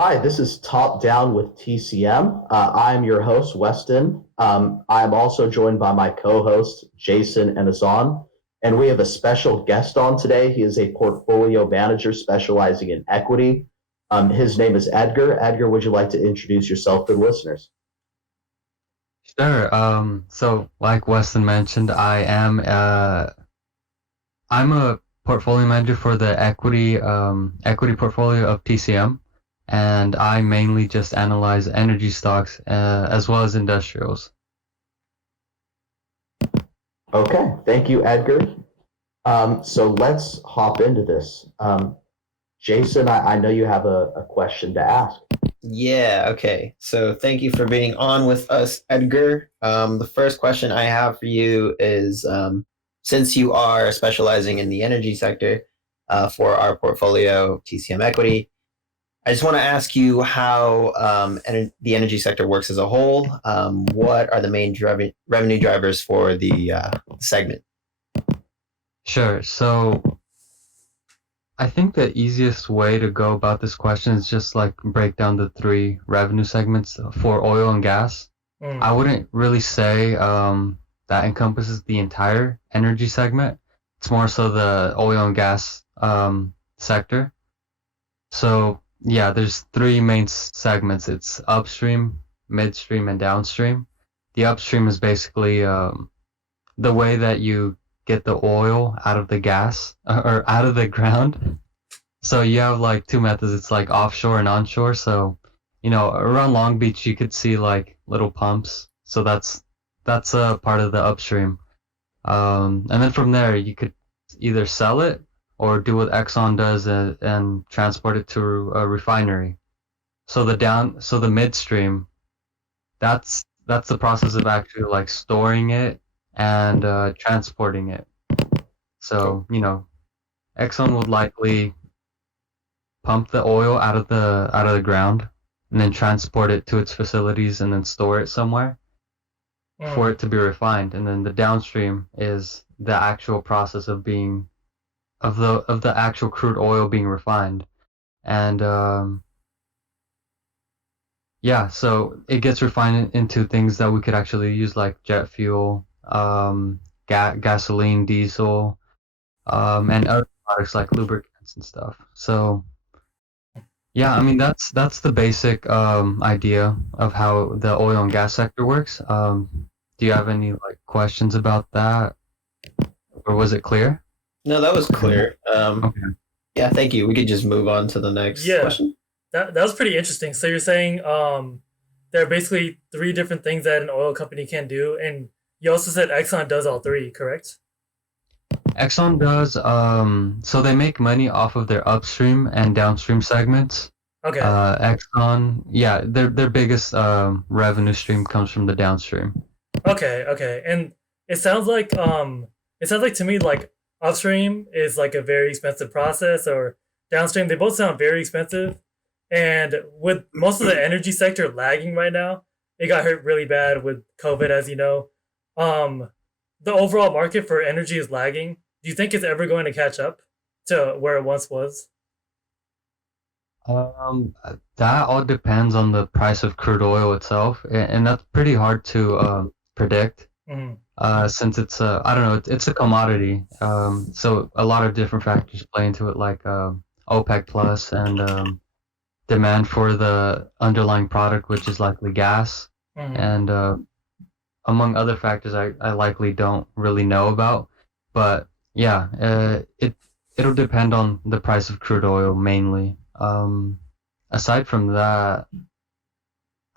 Hi, this is Top Down with TCM. I'm your host, Weston. I'm also joined by my co-hosts, Jason and Azaan, and we have a special guest on today. He is a portfolio manager specializing in equity. His name is Edgar. Edgar, would you like to introduce yourself to the listeners? Sure. So like Weston mentioned, I'm a portfolio manager for the equity portfolio of TCM, and I mainly just analyze energy stocks as well as industrials. Okay, thank you, Edgar. So let's hop into this. Jason, I know you have a question to ask. Yeah, okay. So thank you for being on with us, Edgar. The first question I have for you is since you are specializing in the energy sector for our portfolio, TCM Equity, I just want to ask you how the energy sector works as a whole. What are the main revenue drivers for the segment? Sure. So I think the easiest way to go about this question is just like break down the three revenue segments for oil and gas. I Mm. wouldn't really say that encompasses the entire energy segment. It's more so the oil and gas sector. So yeah, there's three main segments. It's upstream, midstream, and downstream. The upstream is basically the way that you get the oil out of the gas or out of the ground. So you have like two methods. It's like offshore and onshore. So, around Long Beach, you could see like little pumps. So that's a part of the upstream. And then from there, you could either sell it or do what Exxon does and transport it to a refinery. So the midstream, that's the process of actually like storing it and transporting it. Oh, So, Exxon would likely pump the oil out of the ground and then transport it to its facilities and then store it somewhere for mm. it to be refined. And then the downstream is the actual process of the actual crude oil being refined. And yeah, so it gets refined into things that we could actually use like jet fuel, gasoline, diesel, and other products like lubricants and stuff. So yeah, I mean that's the basic idea of how the oil and gas sector works. Do you have any like questions about that, or was it clear? No, that was clear. Okay. Yeah, thank you. We could just move on to the next Yeah, question. that was pretty interesting. So you're saying there are basically three different things that an oil company can do, and you also said Exxon does all three, correct? Exxon does so they make money off of their upstream and downstream segments. Okay, Exxon, yeah, their biggest revenue stream comes from the downstream. okay, and it sounds like it sounds like to me like upstream is like a very expensive process, or downstream they both sound very expensive. And with most of the energy sector lagging right now, it got hurt really bad with COVID, as you know. Um, the overall market for energy is lagging. Do you think it's ever going to catch up to where it once was? That all depends on the price of crude oil itself, and that's pretty hard to predict. Mm, Since I don't know, it's a commodity. So a lot of different factors play into it, like OPEC plus and demand for the underlying product, which is likely gas, mm. and among other factors I likely don't really know about. But yeah, it'll depend on the price of crude oil mainly. Aside from that,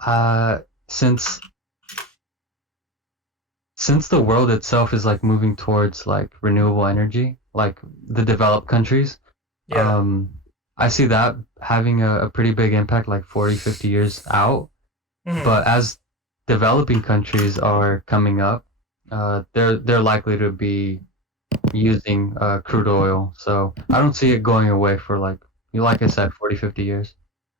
uh, since since the world itself is like moving towards like renewable energy, like the developed countries, Yeah. um, I see that having a pretty big impact like 40, 50 years out. Mm. But as developing countries are coming up, they're likely to be using crude oil. So I don't see it going away for like I said, 40, 50 years.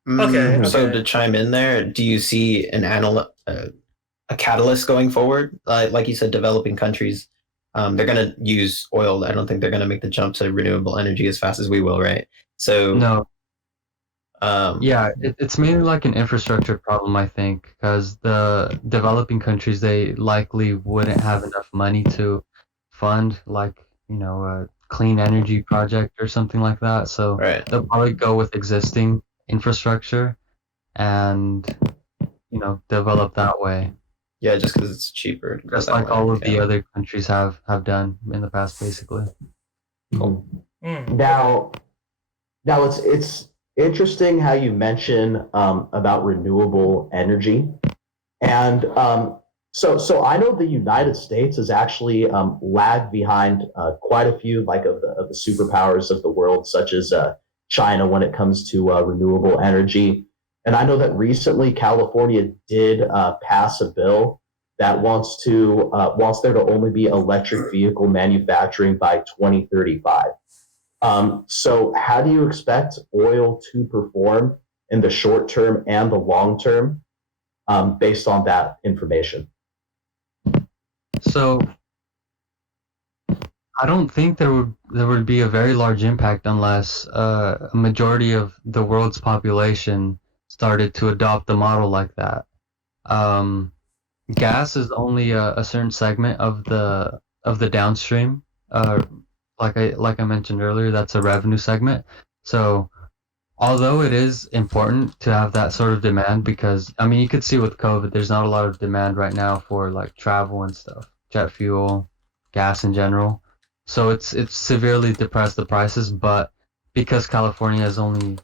Okay. So Okay. to chime in there, do you see a catalyst going forward? Like you said, developing countries, they're going to use oil. I don't think they're going to make the jump to renewable energy as fast as we will, right? So, No, Yeah, it's mainly like an infrastructure problem, I think, because the developing countries, they likely wouldn't have enough money to fund like, a clean energy project or something like that. So Right. they'll probably go with existing infrastructure and, develop that way, Yeah, just because it's cheaper to go just that like way. all of the Yeah. other countries have done in the past, basically. Cool. Now, it's interesting how you mention about renewable energy, and so I know the United States has actually lagged behind quite a few like of the superpowers of the world, such as China, when it comes to renewable energy. And I know that recently California did pass a bill that wants there to only be electric vehicle manufacturing by 2035. So how do you expect oil to perform in the short term and the long term based on that information? So I don't think there would be a very large impact unless a majority of the world's population started to adopt a model like that. Um, Gas is only a certain segment of the downstream. Like I mentioned earlier, that's a revenue segment. So although it is important to have that sort of demand, because I mean you could see with COVID, there's not a lot of demand right now for like travel and stuff, jet fuel, gas in general. So it's severely depressed the prices, but because California is only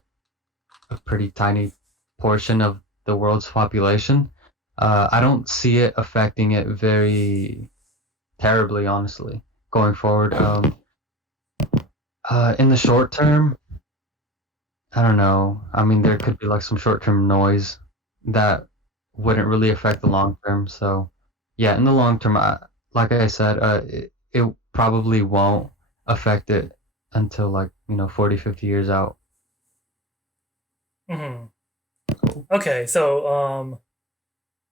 a pretty tiny portion of the world's population, I don't see it affecting it very terribly, honestly, going forward. In the short term, I don't know. I mean, there could be like some short-term noise that wouldn't really affect the long term. So, yeah, in the long term, like I said, it probably won't affect it until like, 40, 50 years out. Hmm. Okay, so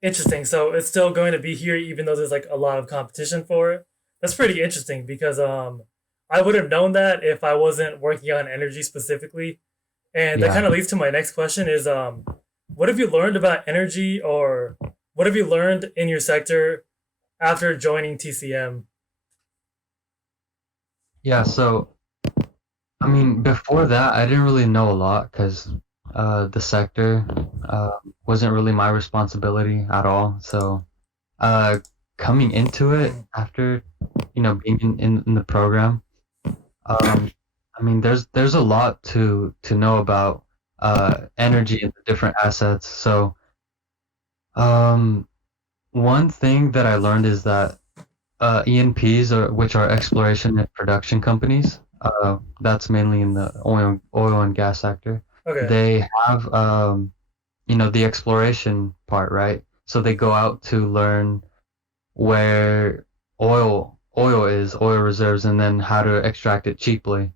interesting. So it's still going to be here, even though there's like a lot of competition for it. That's pretty interesting because I would have known that if I wasn't working on energy specifically. And that Yeah. kind of leads to my next question: is what have you learned about energy, or what have you learned in your sector after joining TCM? Yeah, so I mean, before that, I didn't really know a lot because the sector uh, wasn't really my responsibility at all. So uh, coming into it Mm, after, being in the program, um, I mean, there's a lot to know about energy and the different assets. So um, one thing that I learned is that E&Ps, which are exploration and production companies, that's mainly in the oil and gas sector. okay. They have the exploration part, right? So they go out to learn where oil reserves, and then how to extract it cheaply.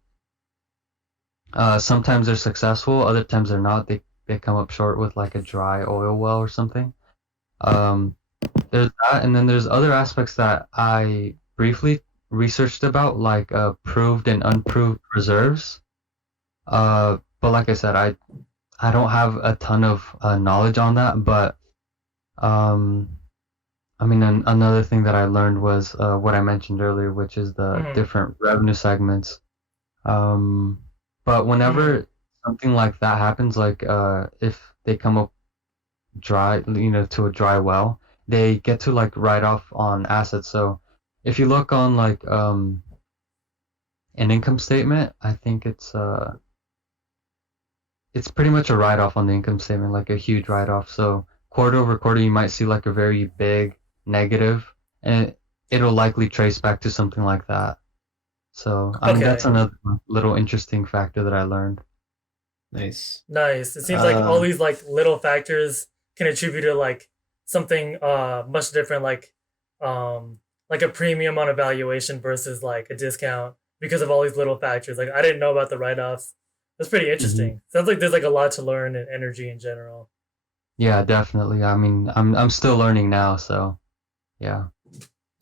Sometimes they're successful, other times they're not. They come up short with like a dry oil well or something. Um, there's that, and then there's other aspects that I briefly researched about, like proved and unproved reserves. But like I said, I don't have a ton of knowledge on that. But um, I mean, another thing that I learned was what I mentioned earlier, which is the Hmm. different revenue segments. Um, but Hmm. whenever something like that happens, like if they come up dry, to a dry well, they get to like write off on assets. So if you look on like an income statement, I think it's pretty much a write off on the income statement, like a huge write off. So quarter over quarter, you might see like a very big negative, and it'll likely trace back to something like that. So I mean, that's Okay. another little interesting factor that I learned. Nice. Nice. It seems like all Um, these like little factors can attribute to like something much different, like a premium on a valuation versus like a discount because of all these little factors. Like I didn't know about the write offs. That's pretty Hmm. interesting. Sounds like there's like a lot to learn in energy in general. Yeah, definitely. I mean, I'm still learning now, so yeah.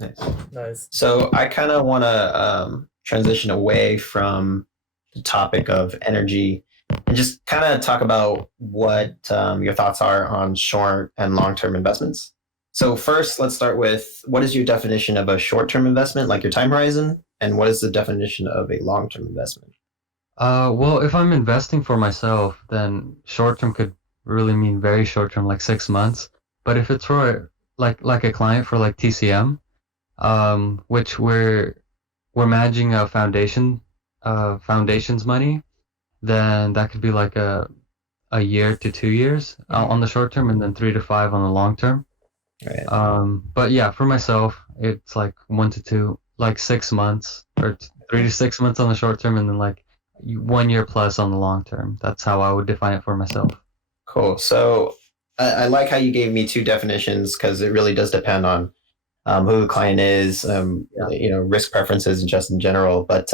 nice. Nice. So I kind of want to transition away from the topic of energy And just kind of talk about what your thoughts are on short and long-term investments. So first, let's start with what is your definition of a short-term investment, like your time horizon, and what is the definition of a long-term investment? Well, if I'm investing for myself, then short term could really mean very short term, like 6 months. But if it's for like a client for like TCM, which we're managing a foundation's money, then that could be like a year to 2 years on the short term, and then 3 to 5 on the long term. Right. But yeah, for myself, it's like 1 to 2, like 6 months, or 3 to 6 months on the short term, and then like 1 year plus on the long term. That's how I would define it for myself. Cool. So I like how you gave me two definitions because it really does depend on who the client is, risk preferences just in general. But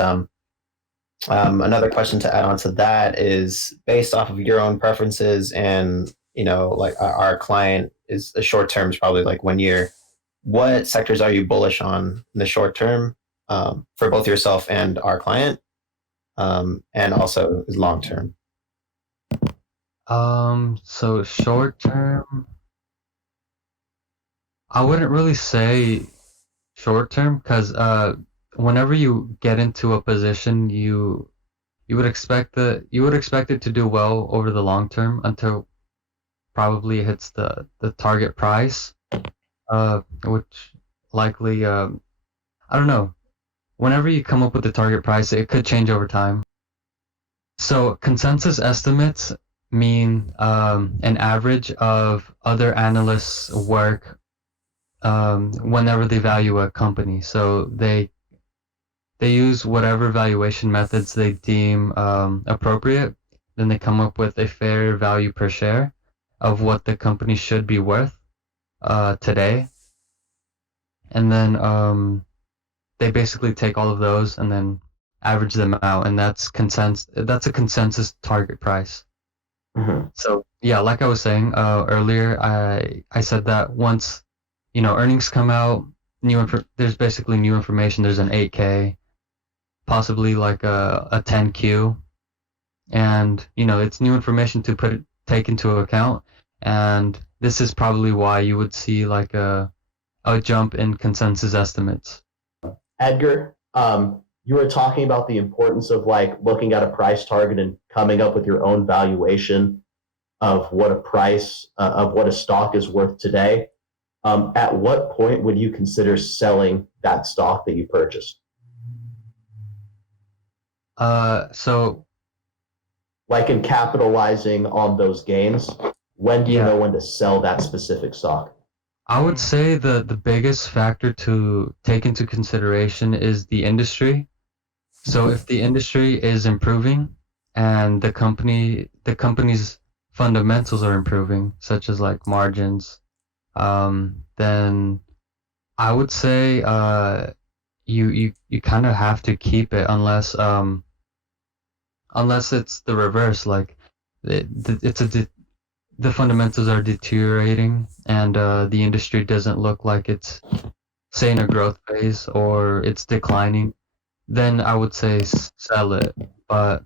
another question to add on to that is based off of your own preferences and, like our client is the short term is probably like 1 year. What sectors are you bullish on in the short term for both yourself and our client? And also long term. So short term, I wouldn't really say short term because whenever you get into a position, you would expect it to do well over the long term until probably it hits the target price, which likely I don't know. Whenever you come up with the target price, it could change over time. So consensus estimates mean an average of other analysts' work whenever they value a company. So they use whatever valuation methods they deem appropriate. Then they come up with a fair value per share of what the company should be worth today. And then they basically take all of those and then average them out, and that's a consensus target price. Mm-hmm. So yeah, like I was saying earlier, I said that once earnings come out, there's basically new information. There's an 8K, possibly like a 10Q, and it's new information to take into account, and this is probably why you would see like a jump in consensus estimates. Edgar, you were talking about the importance of like looking at a price target and coming up with your own valuation of what a price of what a stock is worth today. At what point would you consider selling that stock that you purchased? So like in capitalizing on those gains, when do you know when to sell that specific stock? I would say the biggest factor to take into consideration is the industry. So if the industry is improving and the company's fundamentals are improving, such as like margins, then I would say you kind of have to keep it unless it's the reverse, like the fundamentals are deteriorating and the industry doesn't look like it's, say, in a growth phase or it's declining, then I would say sell it. But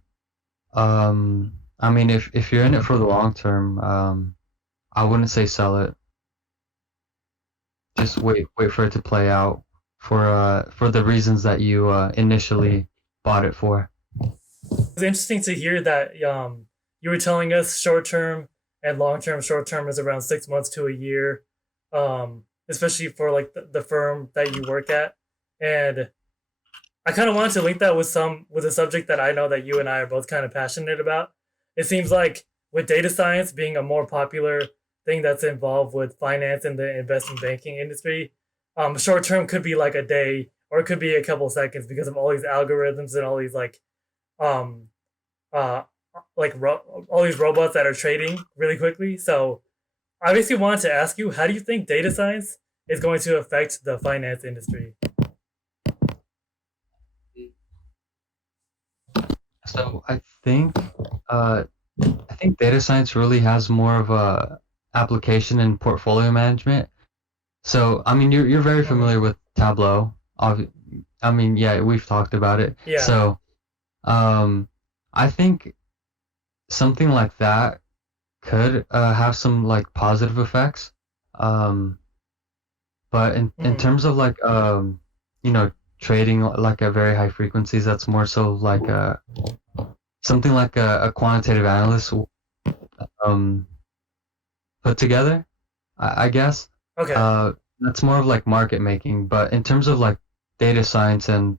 I mean, if you're in it for the long term, I wouldn't say sell it. Just wait for it to play out for the reasons that you initially bought it for. It's interesting to hear that you were telling us short term and long term. Short term is around 6 months to a year, especially for like the firm that you work at. And I kind of wanted to link that with a subject that I know that you and I are both kind of passionate about. It seems like with data science being a more popular thing that's involved with finance and the investment banking industry, short term could be like a day or it could be a couple seconds because of all these algorithms and all these um all these robots that are trading really quickly. So I basically wanted to ask you, how do you think data science is going to affect the finance industry? So I think data science really has more of a application in portfolio management. So I mean, you're very familiar with Tableau. I mean, yeah, we've talked about it. Yeah. So I think something like that could have some like positive effects. Um, but in Mhm. terms of like you know, trading like at very high frequencies, that's more so like something like a quantitative analyst um put together, I guess. Okay. Uh, that's more of like market making. But in terms of like data science and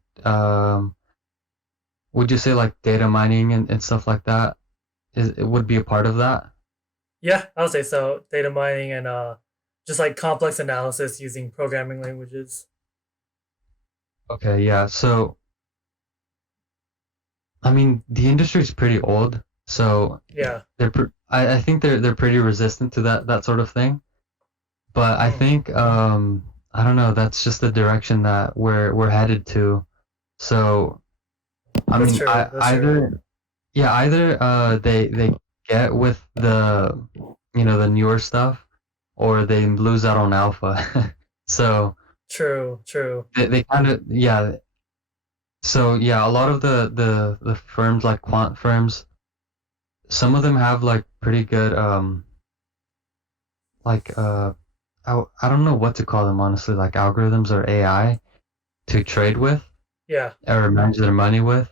would you say like data mining and stuff like that it would be a part of that? Yeah, I would say so. Data mining and just like complex analysis using programming languages. Okay, yeah. So I mean, the industry is pretty old, so Yeah. I think they're pretty resistant to that sort of thing. But I Mhm. think I don't know, that's just the direction that we're headed to. So I That's mean, true. I That's true. either they get with the the newer stuff or they lose out on alpha. So True. True. they kind of yeah. So yeah, a lot of the firms like quant firms, some of them have like pretty good like I don't know what to call them honestly, like algorithms or AI to trade with Yeah. or manage their money with.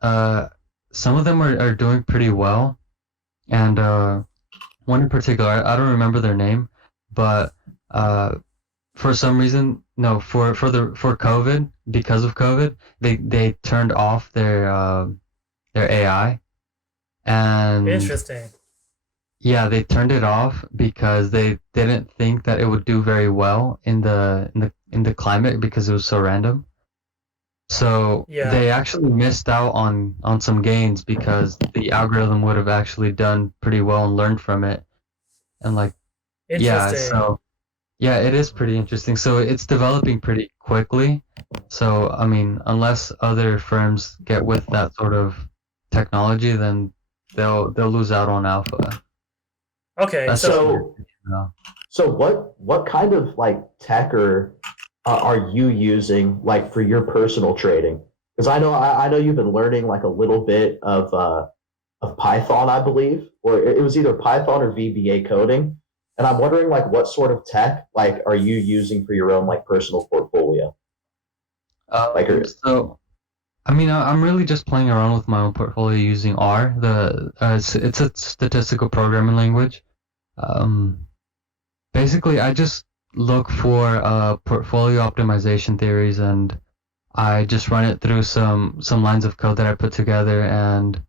Uh, some of them are doing pretty well, and one in particular, I don't remember their name, but for some reason, no, for COVID, because of COVID, they turned off their AI, and Interesting. yeah, they turned it off because they didn't think that it would do very well in the climate because it was so random. So Yeah. they actually missed out on some gains because the algorithm would have actually done pretty well and learned from it. And like yeah, Interesting. so yeah, it is pretty interesting. So it's developing pretty quickly. So I mean, unless other firms get with that sort of technology, then they'll lose out on alpha. Okay. That's just my So So, opinion, though. so what kind of like tech or are you using like for your personal trading? Because I know you've been learning like a little bit of Python, I believe, or it was either Python or VBA coding. And I'm wondering like what sort of tech like are you using for your own like personal portfolio? Like, So I mean, I'm really just playing around with my own portfolio using R. It's a statistical programming language. Um, Basically, I just look for portfolio optimization theories, and I just run it through some lines of code that I put together, and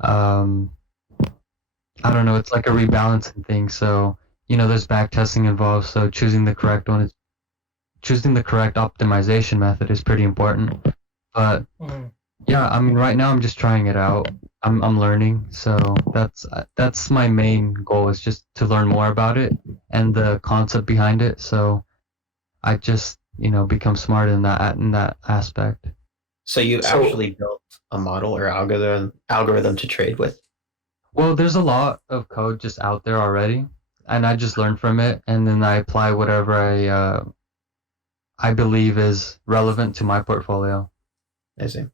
um, I don't know, it's like a rebalancing thing. So, there's back testing involved, so choosing the correct optimization method is pretty important. But mhm. yeah, I mean, right now I'm just trying it out. I'm learning, so that's my main goal is just to learn more about it and the concept behind it. So I just become smart in that aspect. So you so actually built a model or algorithm to trade with. Well, there's a lot of code just out there already, and I just learn from it, and then I apply whatever I believe is relevant to my portfolio. I see.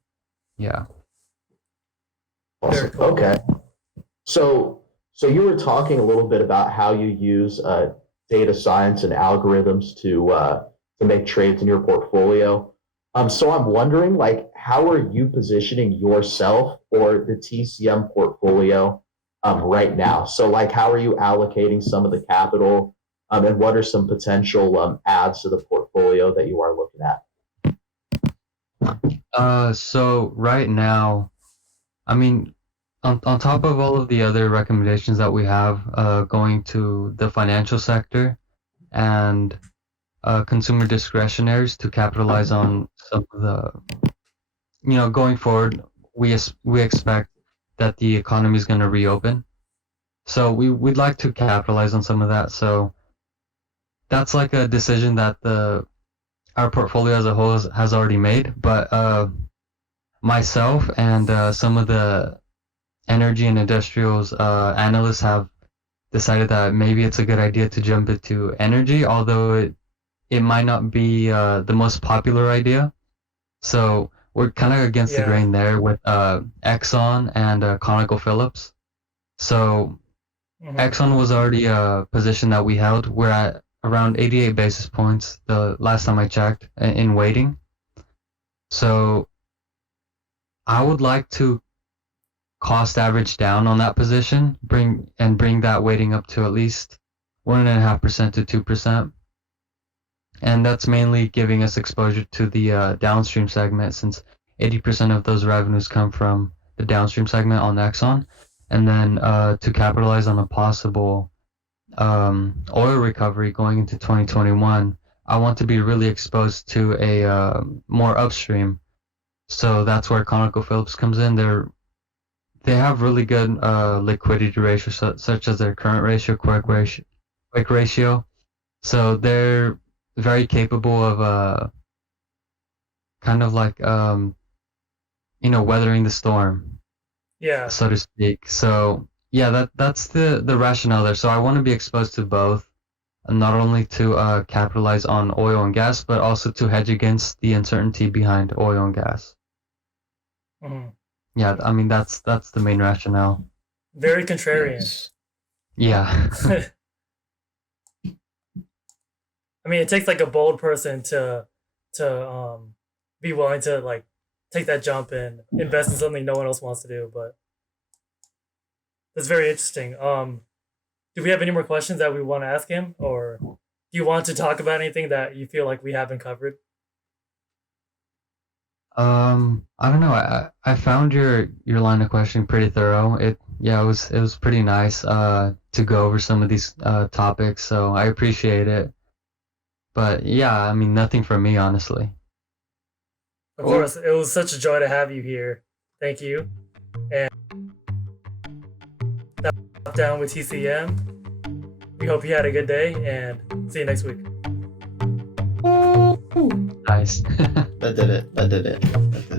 Yeah. Very awesome. cool. Okay. So you were talking a little bit about how you use data science and algorithms to make trades in your portfolio. So I'm wondering, like, how are you positioning yourself or the TCM portfolio right now? So, like, how are you allocating some of the capital, and what are some potential adds to the portfolio that you are looking at? So right now, I mean, on top of all of the other recommendations that we have, going to the financial sector and consumer discretionaries to capitalize on some of the, going forward, we expect that the economy is going to reopen. So we'd like to capitalize on some of that. So that's like a decision that the our portfolio as a whole has already made. But myself and some of the energy and industrials analysts have decided that maybe it's a good idea to jump into energy, although it might not be the most popular idea. So we're kind of against the Yeah. grain there with Exxon and ConocoPhillips. So Mhm. Exxon was already a position that we held. We're at around 88 basis points the last time I checked in weighting. So I would like to cost average down on that position, bring that weighting up to at least 1.5% to 2%. And that's mainly giving us exposure to the downstream segment, since 80% of those revenues come from the downstream segment on Exxon. And then to capitalize on a possible oil recovery going into 2021, I want to be really exposed to a more upstream. So that's where ConocoPhillips comes in. They have really good liquidity ratio, such as their current ratio, quick ratio. So they're very capable of kind of like weathering the storm, Yeah. so to speak. So yeah, that's the rationale there. So I want to be exposed to both, and not only to capitalize on oil and gas, but also to hedge against the uncertainty behind oil and gas. Mhm. Yeah, I mean that's the main rationale. Very contrarian. Nice. Yeah. I mean, it takes like a bold person to be willing to like take that jump and invest in something no one else wants to do. But that's very interesting. Do we have any more questions that we want to ask him, or do you want to talk about anything that you feel like we haven't covered? I don't know. I found your line of questioning pretty thorough. It was pretty nice to go over some of these topics, so I appreciate it. But yeah, I mean nothing from me, honestly. Of Cool. course, it was such a joy to have you here. Thank you. And down with TCM. We hope you had a good day and see you next week. Nice. That did it.